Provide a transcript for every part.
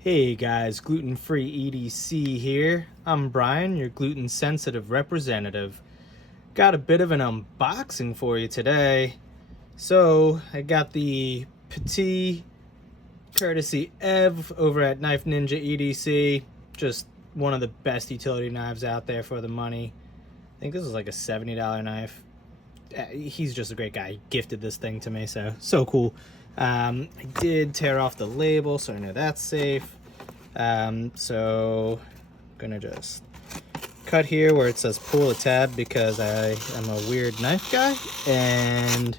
Hey guys, Gluten-Free EDC here. I'm Brian, your gluten-sensitive representative. Got a bit of an unboxing for you today. So, I got the Petit courtesy Ev over at Knife Ninja EDC. Just one of the best utility knives out there for the money. I think this is like a $70 knife. He's just a great guy. He gifted this thing to me, so cool. I did tear off the label, so I know that's safe. So I'm gonna just cut here where it says pull a tab because I am a weird knife guy, and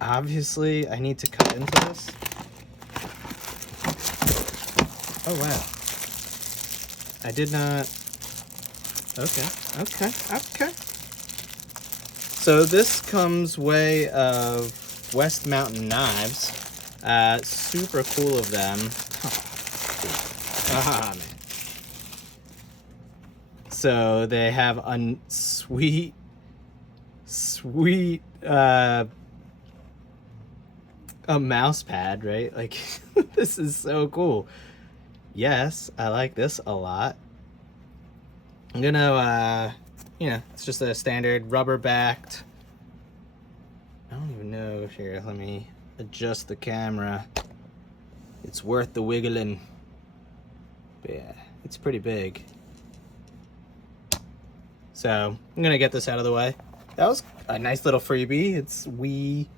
obviously I need to cut into this. Oh wow, I did not. Okay. So this comes way of West Mountain Knives. Super cool of them. Man. So they have a sweet a mouse pad, right? Like this is so cool. Yes, I like this a lot. I'm gonna it's just a standard rubber backed. I don't even know. Here, let me adjust the camera. It's worth the wiggling. But yeah, it's pretty big. So I'm gonna get this out of the way. That was a nice little freebie. It's Wee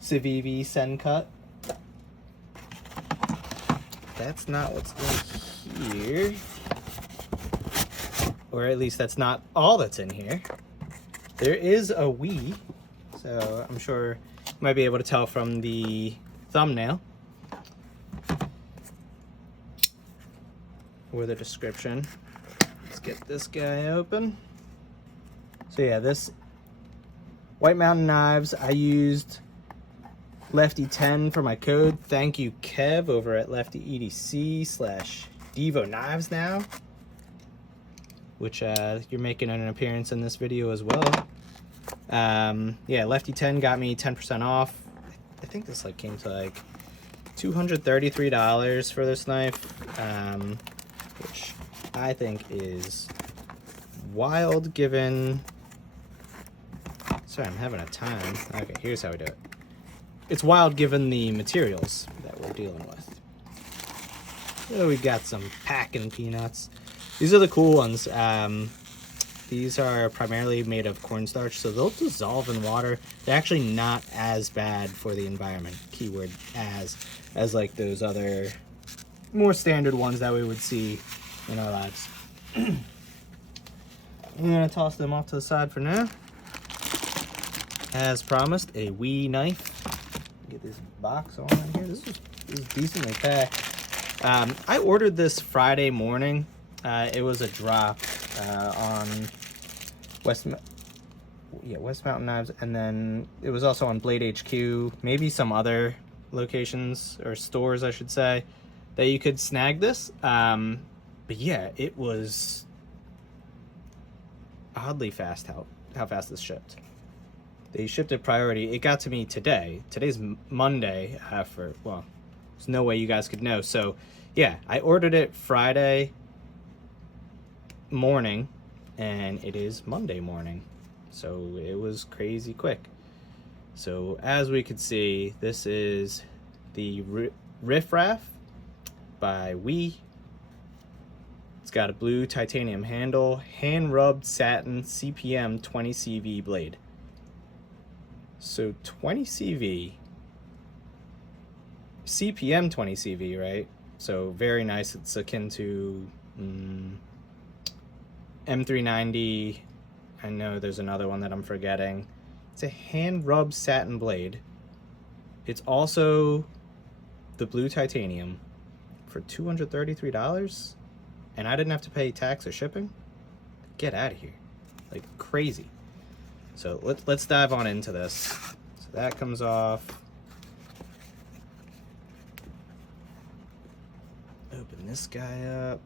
Civivi Send Cut. That's not what's in here. Or at least that's not all that's in here. There is a Wii, so I'm sure you might be able to tell from the thumbnail or the description. Let's get this guy open. So yeah, this White Mountain Knives, I used Lefty10 for my code. Thank you, Kev, over at Lefty EDC/Devo Knives now, which you're making an appearance in this video as well. Yeah, Lefty10 got me 10% off. I think this like came to like $233 for this knife, which I think is wild given. Sorry, I'm having a time. Okay, here's how we do it. It's wild given the materials that we're dealing with. So we got some packing peanuts. These are the cool ones. These are primarily made of cornstarch, so they'll dissolve in water. They're actually not as bad for the environment. Keyword as like those other more standard ones that we would see in our lives. I'm gonna toss them off to the side for now. As promised, a Wii knife. Get this box on in here. This is decently packed. I ordered this Friday morning. It was a drop on West Mountain Knives, and then it was also on Blade HQ, maybe some other locations or stores, I should say, that you could snag this. But yeah, it was oddly fast how fast this shipped. They shipped it priority. It got to me today. Today's Monday. Well, there's no way you guys could know. So yeah, I ordered it Friday morning, and it is Monday morning. So it was crazy quick. So as we could see, this is the Riff-Raff by Wii. It's got a blue titanium handle, hand-rubbed satin CPM 20 CV blade. So 20 CV, CPM 20 CV, right? So very nice. It's akin to M390. I know there's another one that I'm forgetting. It's a hand-rubbed satin blade. It's also the blue titanium for $233, and I didn't have to pay tax or shipping. Get out of here, like crazy. So let's dive on into this. So that comes off. Open this guy up.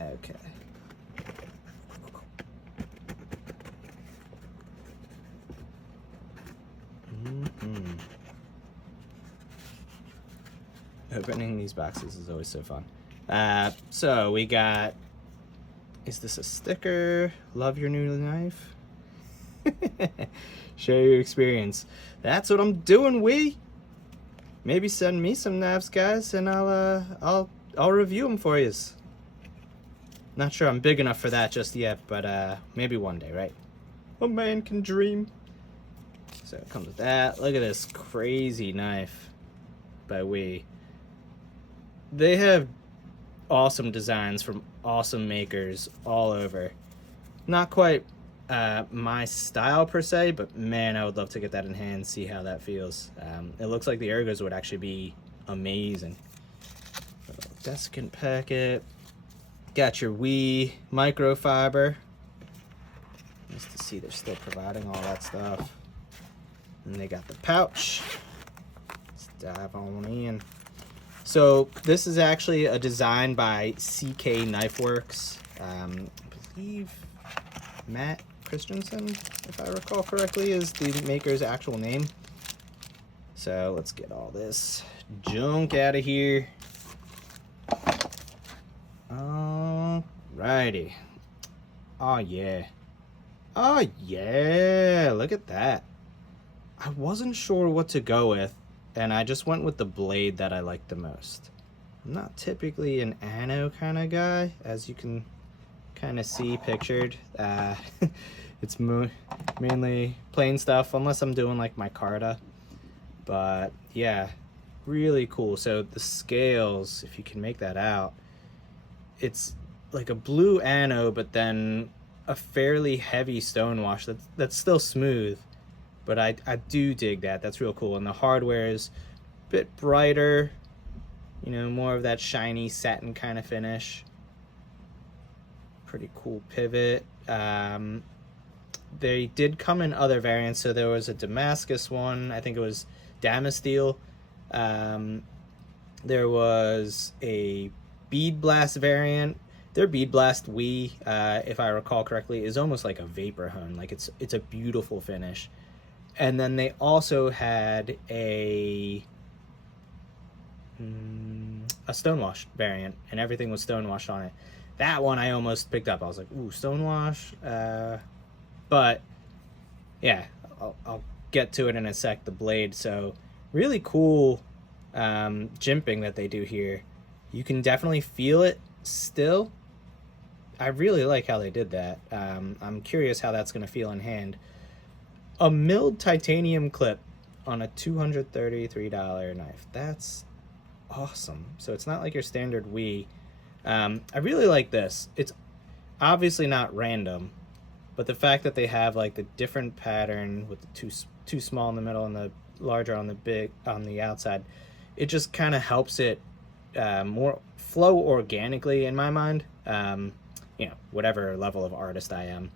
Okay. Opening these boxes is always so fun. So we got, is this a sticker? Love your new knife. Share your experience. That's what I'm doing, Maybe send me some knives, guys, and I'll review them for you. Not sure I'm big enough for that just yet, but maybe one day, right? A man can dream. So it comes with that. Look at this crazy knife by They have awesome designs from awesome makers all over. Not quite my style per se, but man, I would love to get that in hand, see how that feels. It looks like the ergos would actually be amazing. Desiccant packet. Got your microfiber. Nice to see they're still providing all that stuff. And they got the pouch. Let's dive on in. So this is actually a design by CK Knifeworks. I believe Matt Christensen, if I recall correctly, is the maker's actual name. So let's get all this junk out of here. Alrighty. Oh yeah. Oh yeah, look at that. I wasn't sure what to go with, and I just went with the blade that I liked the most. I'm not typically an ano kind of guy, as you can kind of see pictured. It's mainly plain stuff, unless I'm doing like micarta. But yeah, really cool. So the scales, if you can make that out, it's like a blue ano, but then a fairly heavy stonewash that's still smooth. But I do dig that. That's real cool. And the hardware is a bit brighter, you know, more of that shiny satin kind of finish. Pretty cool pivot. They did come in other variants. So there was a Damascus one. I think it was Damasteel. There was a Bead Blast variant. Their Bead Blast if I recall correctly, is almost like a vapor hone. Like it's a beautiful finish. And then they also had a stonewash variant, and everything was stonewashed on it. That one I almost picked up. I was like, ooh, stonewash. But yeah, I'll get to it in a sec, the blade. So really cool jimping that they do here. You can definitely feel it still. I really like how they did that. I'm curious how that's going to feel in hand. A milled titanium clip on a $233 knife. That's awesome. So it's not like your standard I really like this. It's obviously not random, but the fact that they have like the different pattern with the too small in the middle and the larger on the outside, it just kind of helps it more flow organically in my mind. You know, whatever level of artist I am.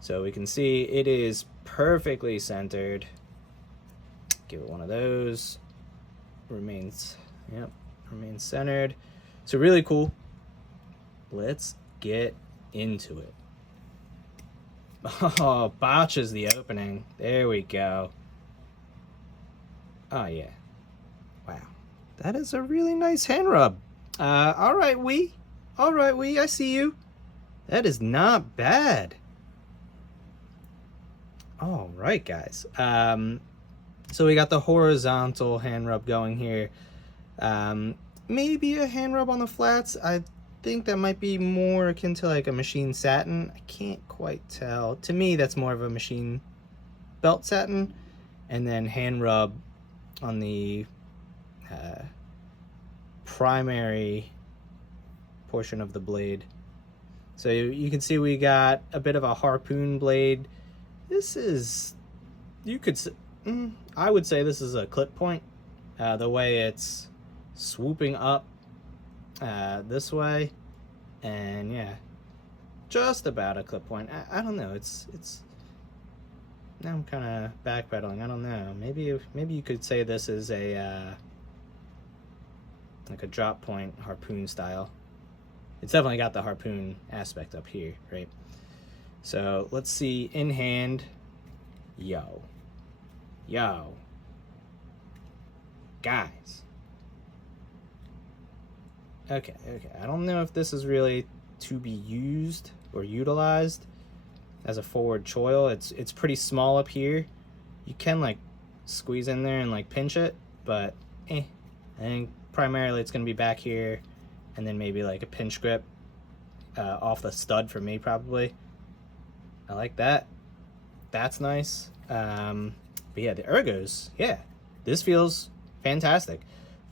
So we can see it is perfectly centered. Give it one of those. Remains centered. So really cool. Let's get into it. Oh, botches the opening. There we go. Oh yeah. Wow. That is a really nice hand rub. All right, I see you. That is not bad. All right, guys. So we got the horizontal hand rub going here. Maybe a hand rub on the flats. I think that might be more akin to like a machine satin. I can't quite tell. To me, that's more of a machine belt satin. And then hand rub on the primary portion of the blade. So you can see we got a bit of a harpoon blade. This is, I would say this is a clip point. The way it's swooping up this way, and yeah, just about a clip point. I don't know. It's now I'm kind of backpedaling. I don't know. Maybe you could say this is a like a drop point harpoon style. It's definitely got the harpoon aspect up here, right? So let's see in hand. Yo, guys, Okay. I don't know if this is really to be used or utilized as a forward choil. It's pretty small up here. You can like squeeze in there and like pinch it, but I think primarily it's gonna be back here, and then maybe like a pinch grip off the stud for me probably. I like that. That's nice. But yeah, the ergos, yeah, this feels fantastic.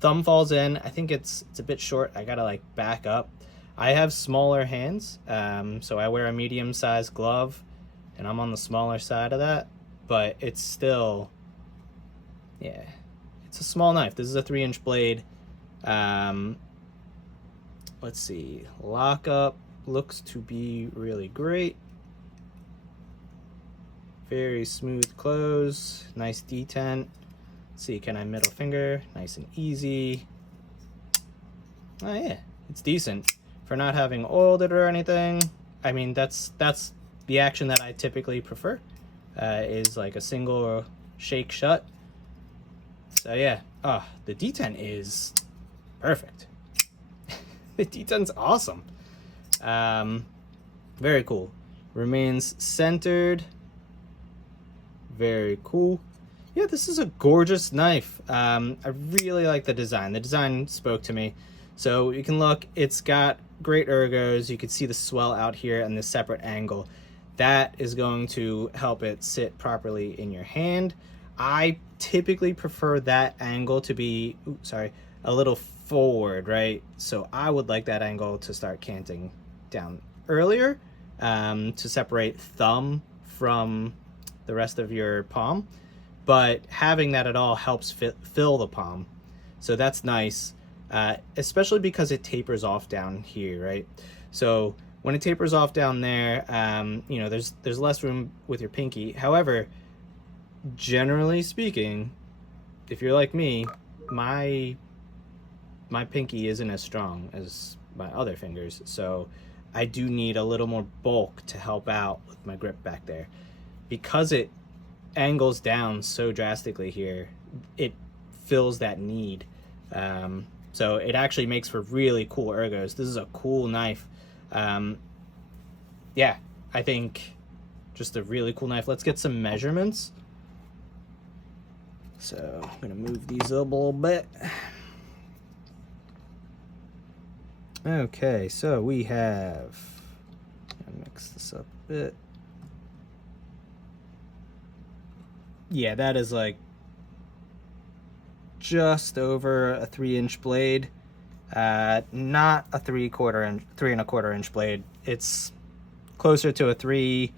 Thumb falls in. I think it's a bit short. I gotta like back up. I have smaller hands, so I wear a medium-sized glove, and I'm on the smaller side of that. But it's still, yeah, it's a small knife. This is a 3-inch blade. Let's see, lockup looks to be really great. Very smooth close, nice detent. Let's see, can I middle finger? Nice and easy. Oh yeah, it's decent for not having oiled it or anything. I mean, that's the action that I typically prefer, is like a single shake shut. So yeah, the detent is perfect. The detent's awesome. Very cool. Remains centered. Very cool. Yeah, this is a gorgeous knife. I really like the design. The design spoke to me. So you can look, it's got great ergos. You can see the swell out here and the separate angle. That is going to help it sit properly in your hand. I typically prefer that angle to be, a little forward, right? So I would like that angle to start canting down earlier, to separate thumb from the rest of your palm, but having that at all helps fill the palm. So that's nice, especially because it tapers off down here, right? So when it tapers off down there, you know, there's less room with your pinky. However, generally speaking, if you're like me, my pinky isn't as strong as my other fingers, so I do need a little more bulk to help out with my grip back there. Because it angles down so drastically here, it fills that need. So it actually makes for really cool ergos. This is a cool knife. Yeah, I think just a really cool knife. Let's get some measurements. So I'm gonna move these up a little bit. Okay, so we have, mix this up a bit. Yeah, that is like just over a 3-inch blade. Not a 3¼ inch blade. It's closer to a 3.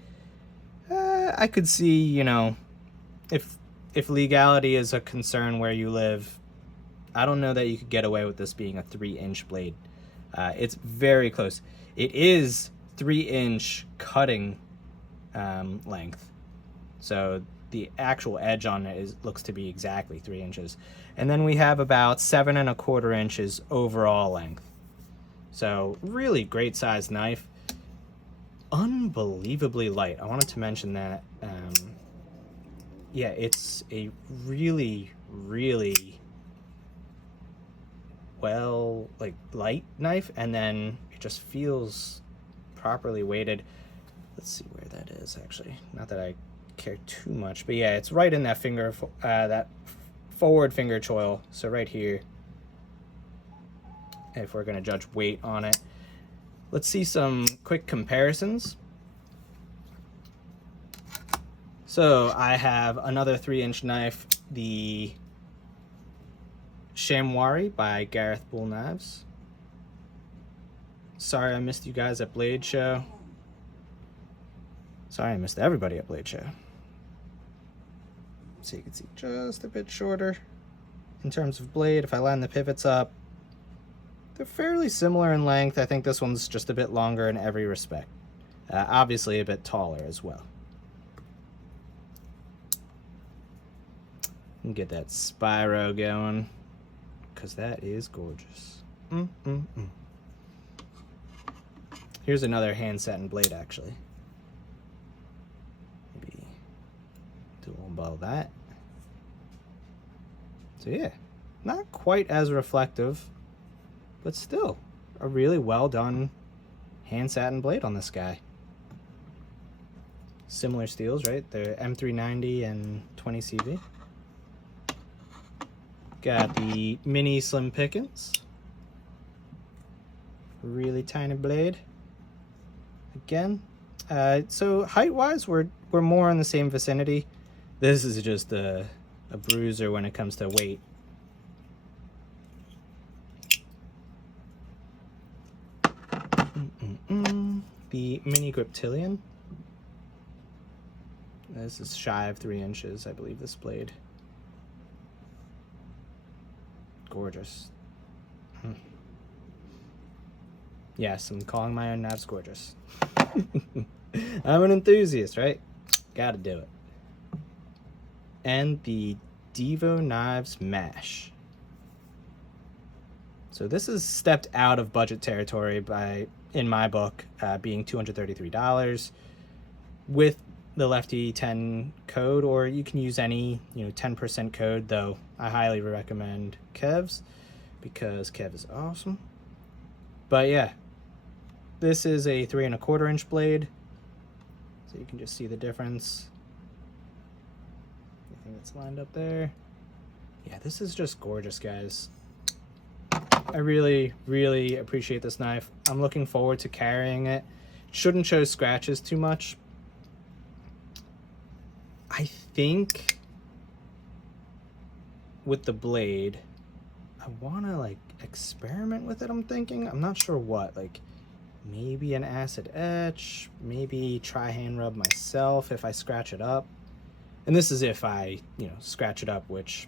I could see, you know, if legality is a concern where you live, I don't know that you could get away with this being a 3-inch blade. It's very close. It is 3-inch cutting length. So the actual edge on it looks to be exactly 3 inches. And then we have about 7¼ inches overall length. So really great sized knife. Unbelievably light. I wanted to mention that. Yeah, it's a really, really well, like, light knife, and then it just feels properly weighted. Let's see where that is, actually. Not that I care too much, but yeah, it's right in that finger, that forward finger choil. So right here, if we're gonna judge weight on it. Let's see some quick comparisons. So I have another 3-inch knife, the Chamois by Gareth Bull Knives. Sorry I missed you guys at Blade Show. Sorry I missed everybody at Blade Show. So you can see just a bit shorter in terms of blade. If I line the pivots up, they're fairly similar in length. I think this one's just a bit longer in every respect. Obviously a bit taller as well. And get that Spyro going, because that is gorgeous. Here's another hand satin blade, actually. Maybe do a little above that. So yeah, not quite as reflective, but still a really well done hand satin blade on this guy. Similar steels, right? They're M390 and 20 CV. Got the mini slim pickings. Really tiny blade. Again, so height-wise, we're more in the same vicinity. This is just a bruiser when it comes to weight. The mini Griptilian. This is shy of 3 inches, I believe, this blade. Gorgeous. Yes, I'm calling my own knives gorgeous. I'm an enthusiast, right? Gotta do it. And the Devo Knives Mash. So this is stepped out of budget territory by, in my book, being $233 with the Lefty 10 code, or you can use any 10% code, though I highly recommend Kev's because Kev is awesome. But yeah, this is a 3 1/4 inch blade, so you can just see the difference. I think it's lined up there. Yeah, this is just gorgeous, guys. I really, really appreciate this knife. I'm looking forward to carrying it. Shouldn't show scratches too much. I think with the blade, I want to like experiment with it. I'm thinking, I'm not sure what, like maybe an acid etch, maybe try hand rub myself if I scratch it up. And this is if I, scratch it up, which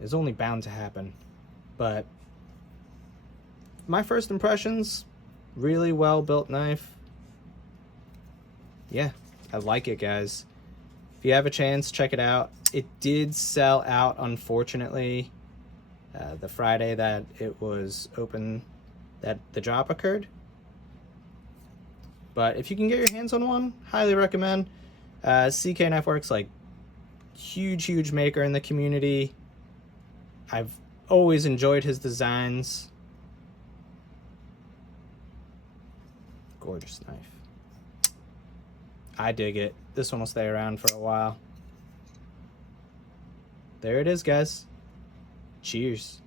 is only bound to happen. But my first impressions, really well built knife. Yeah, I like it, guys. If you have a chance, check it out. It did sell out, unfortunately, the Friday that it was open, that the drop occurred. But if you can get your hands on one, highly recommend. CK Knifeworks, like, huge maker in the community. I've always enjoyed his designs. Gorgeous knife. I dig it. This one will stay around for a while. There it is, guys. Cheers.